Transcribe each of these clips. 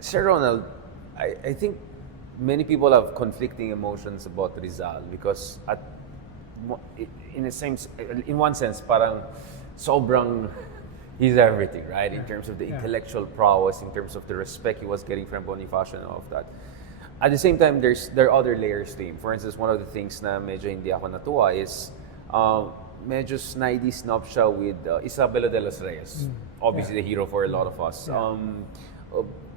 Sir Ronald, I think many people have conflicting emotions about Rizal because in one sense, parang sobrang he's everything, right? In terms of the intellectual prowess, in terms of the respect he was getting from Bonifacio and all of that. At the same time, there are other layers to him. For instance, one of the things na medyo hindi ako natuwa is medyo snidey snob siya with Isabela de los Reyes. Obviously, the hero for a lot of us.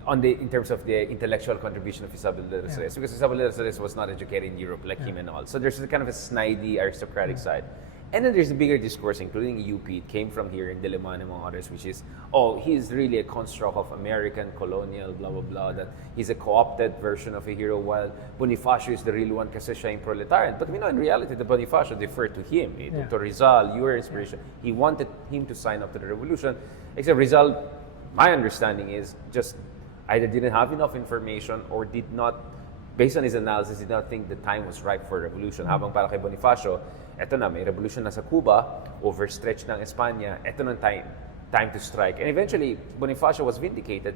In terms of the intellectual contribution of Isabel de los Reyes, because Isabel de los Reyes was not educated in Europe like him and all. So there's a kind of a snidey aristocratic side. And then there's the bigger discourse, including UP. It came from here in Diliman among others, which is, he's really a construct of American colonial, blah, blah, blah, that he's a co-opted version of a hero, while Bonifacio is the real one kasi siya yung proletarian. But we know in reality that Bonifacio deferred to him, to Rizal, your inspiration. He wanted him to sign up to the revolution, except Rizal, my understanding is, just either didn't have enough information or did not, based on his analysis, did not think the time was ripe for revolution. Habang para kay Bonifacio, eto na, may revolution na sa Cuba, overstretched ng Espanya, eto na time to strike. And eventually, Bonifacio was vindicated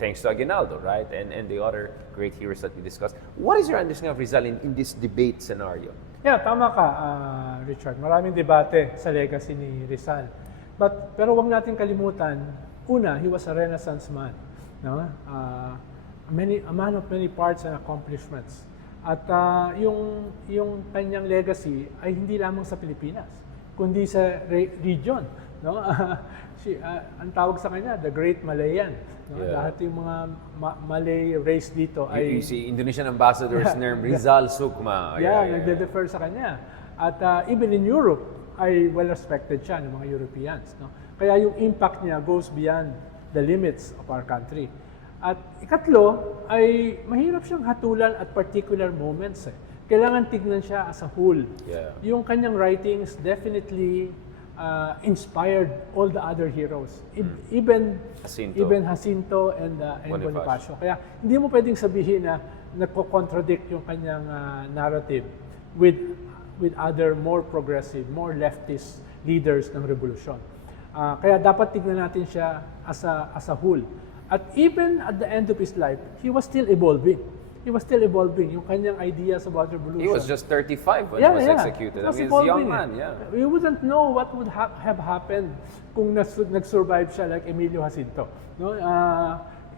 thanks to Aguinaldo, right? And the other great heroes that we discussed. What is your understanding of Rizal in this debate scenario? Yeah, tama ka, Richard. Maraming debate sa legacy ni Rizal. Pero wag natin kalimutan, una, he was a Renaissance man. No? A man of many parts and accomplishments. At yung kanyang legacy ay hindi lamang sa Pilipinas, kundi sa region. No? Ang tawag sa kanya, the Great Malayan. No? Lahat yung mga Malay race dito ay... You see Indonesian ambassador's name, Rizal Sukma. Nagde-defer sa kanya. At even in Europe, ay well-respected siya ng mga Europeans. No? Kaya yung impact niya goes beyond the limits of our country. At ikatlo, ay mahirap siyang hatulan at particular moments. Kailangan tignan siya as a whole. Yung kanyang writings definitely inspired all the other heroes. Even Jacinto and Bonifacio. Kaya hindi mo pwedeng sabihin na nagko-contradict yung kanyang narrative with other more progressive, more leftist leaders ng revolusyon. Kaya dapat tignan natin siya as a whole. At even at the end of his life, he was still evolving. Yung kanyang ideas about revolution. He was just 35 when he was executed. He's a young man, We wouldn't know what would have happened kung nag-survive siya like Emilio Jacinto. No?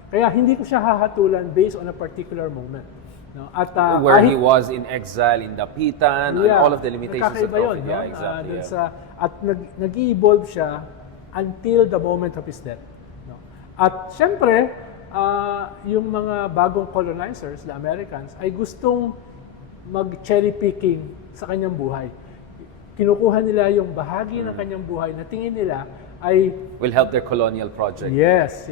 Kaya hindi ko siya hahatulan based on a particular moment. No? At, where he was in exile in Dapitan and all of the limitations of COVID. Exactly. At nag-evolve siya until the moment of his death. At syempre, yung mga bagong colonizers, the Americans, ay gustong mag-cherry picking sa kanyang buhay. Kinukuha nila yung bahagi ng kanyang buhay na tingin nila ay... will help their colonial project. Yes.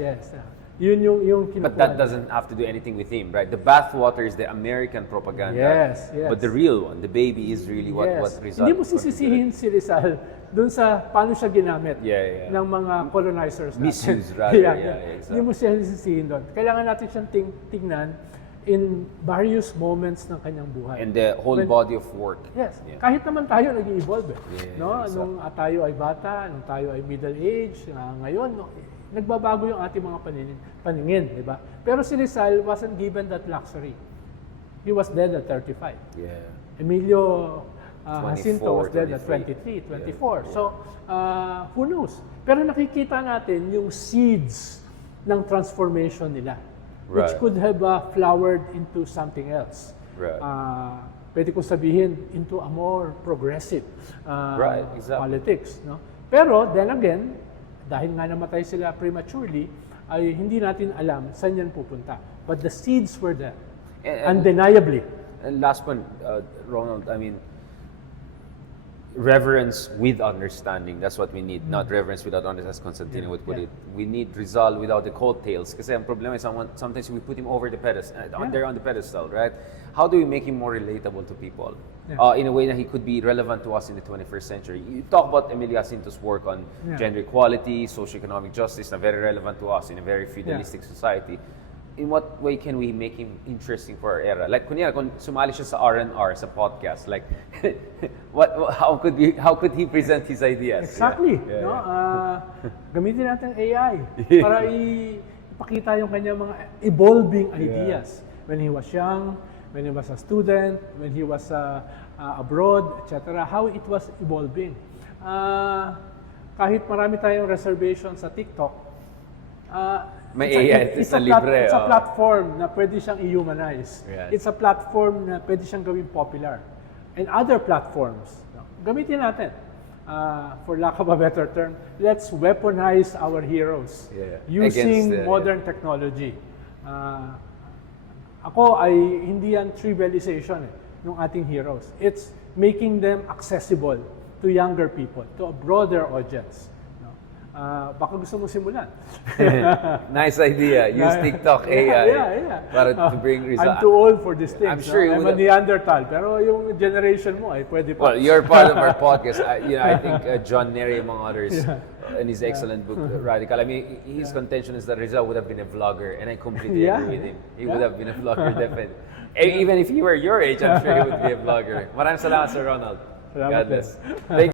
Yun yung kinukuha. But that doesn't have to do anything with him, right? The bathwater is the American propaganda. Yes. But the real one, the baby, is really what Rizal... Hindi mo sisisihin si Rizal doon sa paano siya ginamit ng mga colonizers natin. Misuse, rather. Exactly. Hindi mo siya sisisihin doon. Kailangan natin siyang tingnan in various moments ng kanyang buhay. And the whole body of work. Yes. Kahit naman tayo nag-evolve. No? Exactly. Nung tayo ay bata, nung tayo ay middle age, ngayon, nagbabago yung ating mga paningin, di ba? Pero si Rizal wasn't given that luxury. He was dead at 35. Emilio Jacinto was dead at 23, 24. So, who knows? Pero nakikita natin yung seeds ng transformation nila, which could have flowered into something else. Pwede ko sabihin, into a more progressive politics. No? Pero, then again, dahil nga namatay sila prematurely, ay hindi natin alam saan yan pupunta. But the seeds were there, undeniably. And last one, Ronald, I mean, reverence with understanding. That's what we need. Not reverence without understanding, as Constantino would put it. We need Rizal without the coattails. Kasi ang problema is sometimes we put him over the pedestal. They're on the pedestal, right? How do we make him more relatable to people? In a way that he could be relevant to us in the 21st century. You talk about Emilio Jacinto's work on gender equality, socioeconomic justice, na very relevant to us in a very feudalistic society. In what way can we make him interesting for our era? Like, kunyari, kung sumali siya sa R&R, sa podcast, like, how could he present his ideas? Exactly. No? Gamitin natin AI para ipakita yung kanyang mga evolving ideas. When he was young, when he was a student, when he was abroad, etc. How it was evolving. Kahit marami tayong reservation sa TikTok, May AI, it's a libre. It's a platform na pwede siyang i-humanize. Yes. It's a platform na pwede siyang gawing popular. And other platforms, gamitin natin. For lack of a better term, let's weaponize our heroes using modern technology. Ako ay hindi yan trivialization ng ating heroes. It's making them accessible to younger people, to a broader audience. Baka gusto mo simulan. Nice idea. Use TikTok AI para to bring results. I'm too old for these things. I'm sure I'm a Neanderthal, pero yung generation mo ay pwede pa. Well, you're part of our podcast. I think John Nery, among others, in his excellent book, Radical. I mean, his contention is that Rizal would have been a vlogger, and I completely agree with him. He would have been a vlogger, definitely. Even if he were your age, I'm sure he would be a vlogger. Maraming salamat, Sir Ronald. God bless. Thank you.